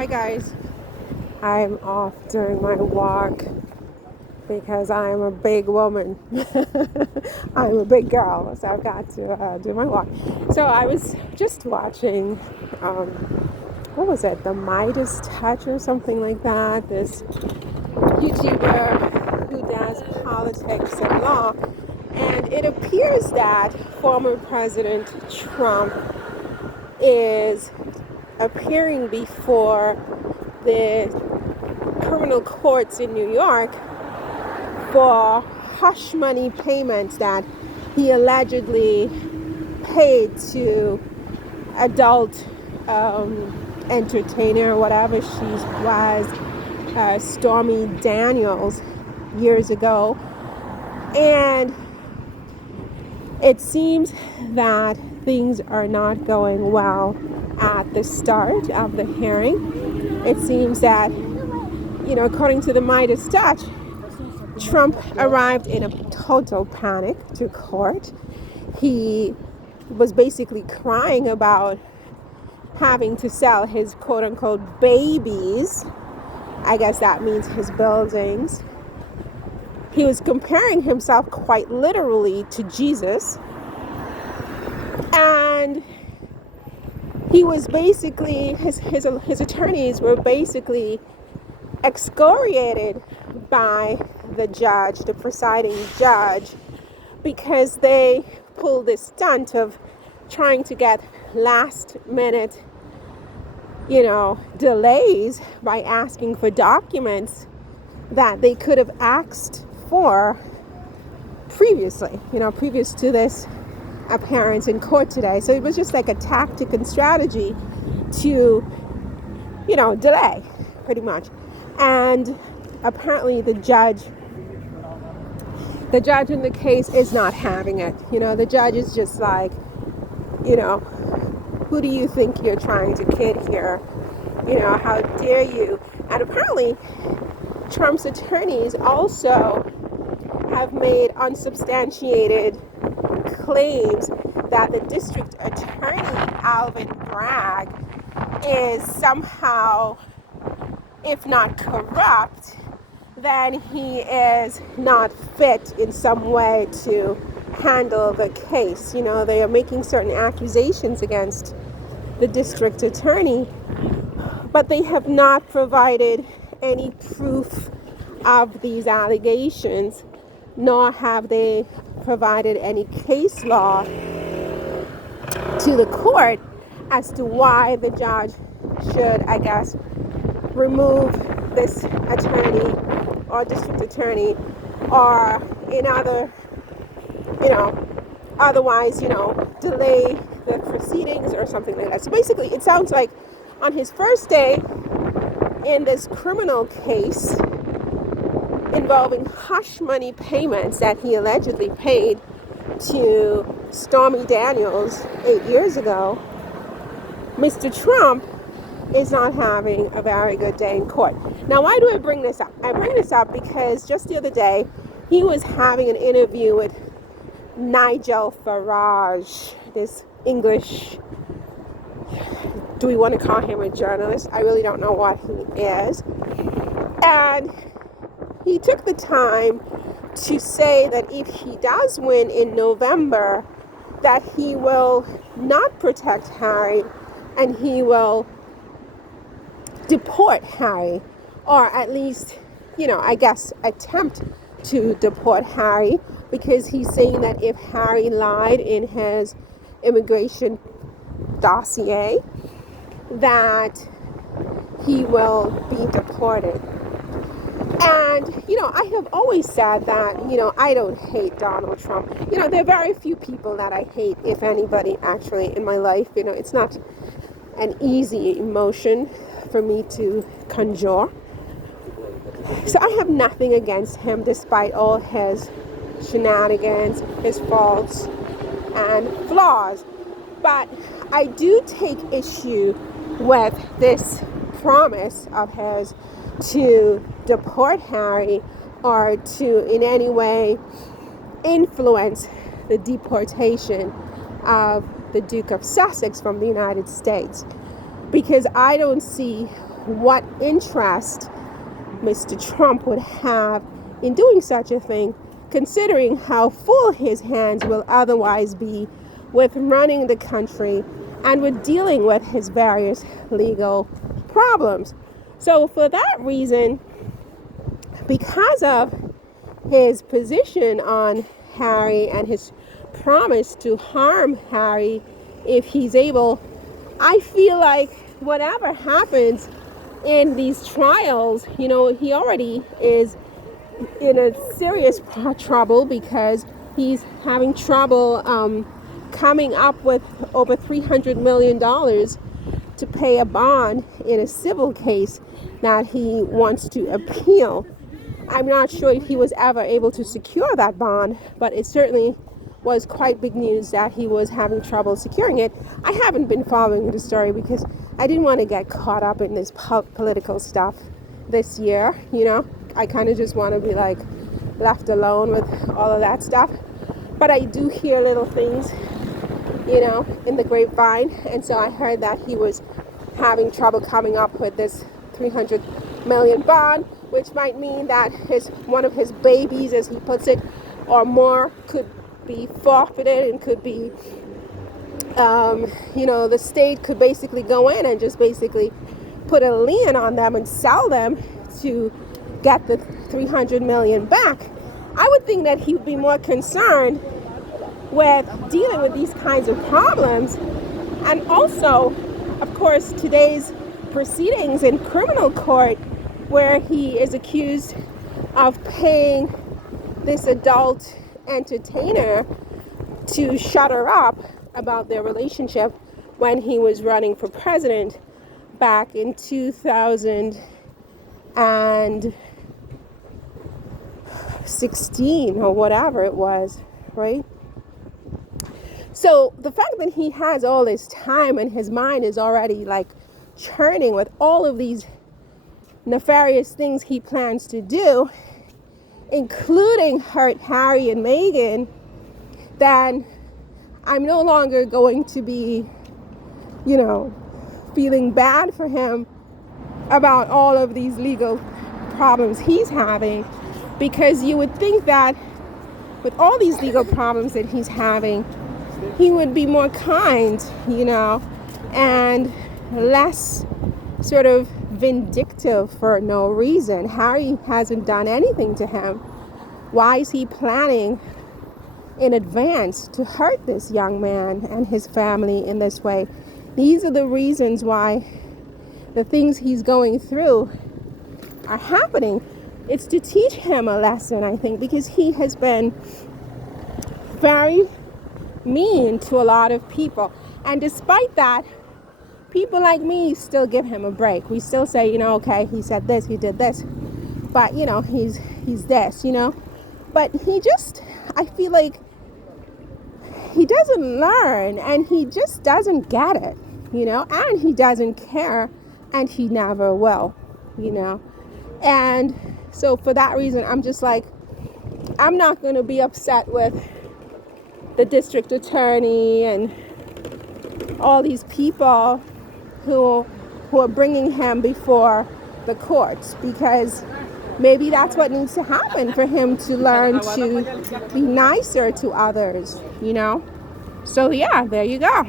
Hi guys, I'm off doing my walk because I'm a big woman. I'm a big girl, so I've got to do my walk. So I was just watching, what was it, the Midas Touch or something like that, this YouTuber who does politics and law, and it appears that former President Trump is appearing before the criminal courts in New York for hush money payments that he allegedly paid to adult entertainer, whatever she was, Stormy Daniels, years ago. And it seems that things are not going well at the start of the hearing. It seems that, according to the Midas Touch, Trump arrived in a total panic to court. He was basically crying about having to sell his quote-unquote babies. I guess that means his buildings. He was comparing himself quite literally to Jesus. And he was basically, his attorneys were basically excoriated by the judge, the presiding judge, because they pulled this stunt of trying to get last minute, delays by asking for documents that they could have asked for previously, previous to this appearance in court today. So it was just like a tactic and strategy to, delay pretty much. And apparently the judge in the case is not having it. The judge is just like, who do you think you're trying to kid here? How dare you? And apparently Trump's attorneys also have made unsubstantiated claims that the district attorney, Alvin Bragg, is somehow, if not corrupt, then he is not fit in some way to handle the case. They are making certain accusations against the district attorney, but they have not provided any proof of these allegations, nor have they provided any case law to the court as to why the judge should, I guess, remove this attorney or district attorney, or in other, otherwise, delay the proceedings or something like that. So basically, it sounds like on his first day in this criminal case involving hush money payments that he allegedly paid to Stormy Daniels 8 years ago, Mr. Trump is not having a very good day in court. Now, why do I bring this up? I bring this up because just the other day, he was having an interview with Nigel Farage, this English, do we want to call him a journalist? I really don't know what he is. And he took the time to say that if he does win in November, that he will not protect Harry and he will deport Harry, or at least, I guess, attempt to deport Harry, because he's saying that if Harry lied in his immigration dossier, that he will be deported. And, I have always said that, I don't hate Donald Trump. There are very few people that I hate, if anybody, actually, in my life. It's not an easy emotion for me to conjure. So I have nothing against him, despite all his shenanigans, his faults, and flaws. But I do take issue with this promise of his to deport Harry, or to in any way influence the deportation of the Duke of Sussex from the United States, because I don't see what interest Mr. Trump would have in doing such a thing, considering how full his hands will otherwise be with running the country and with dealing with his various legal problems. So for that reason, because of his position on Harry and his promise to harm Harry if he's able, I feel like whatever happens in these trials, he already is in a serious trouble because he's having trouble coming up with over $300 million to pay a bond in a civil case that he wants to appeal. I'm not sure if he was ever able to secure that bond, but it certainly was quite big news that he was having trouble securing it. I haven't been following the story because I didn't want to get caught up in this political stuff this year. I kind of just want to be left alone with all of that stuff. But I do hear little things, in the grapevine. And so I heard that he was having trouble coming up with this 300 million bond, which might mean that one of his babies, as he puts it, or more, could be forfeited and could be, the state could basically go in and just basically put a lien on them and sell them to get the 300 million back. I would think that he would be more concerned with dealing with these kinds of problems. And also, of course, today's proceedings in criminal court, where he is accused of paying this adult entertainer to shut her up about their relationship when he was running for president back in 2016 or whatever it was, right? So the fact that he has all this time and his mind is already churning with all of these nefarious things he plans to do, including hurt Harry and Meghan, then I'm no longer going to be, feeling bad for him about all of these legal problems he's having, because you would think that with all these legal problems that he's having, he would be more kind, and less sort of vindictive for no reason. Harry hasn't done anything to him. Why is he planning in advance to hurt this young man and his family in this way? These are the reasons why the things he's going through are happening. It's to teach him a lesson, I think, because he has been very mean to a lot of people. And despite that, people like me still give him a break. We still say, okay, he said this, he did this, but he's this, but I feel like he doesn't learn, and he just doesn't get it, and he doesn't care, and he never will, and so for that reason, I'm just I'm not going to be upset with the district attorney and all these people who are bringing him before the courts, because maybe that's what needs to happen for him to learn to be nicer to others, So yeah, there you go.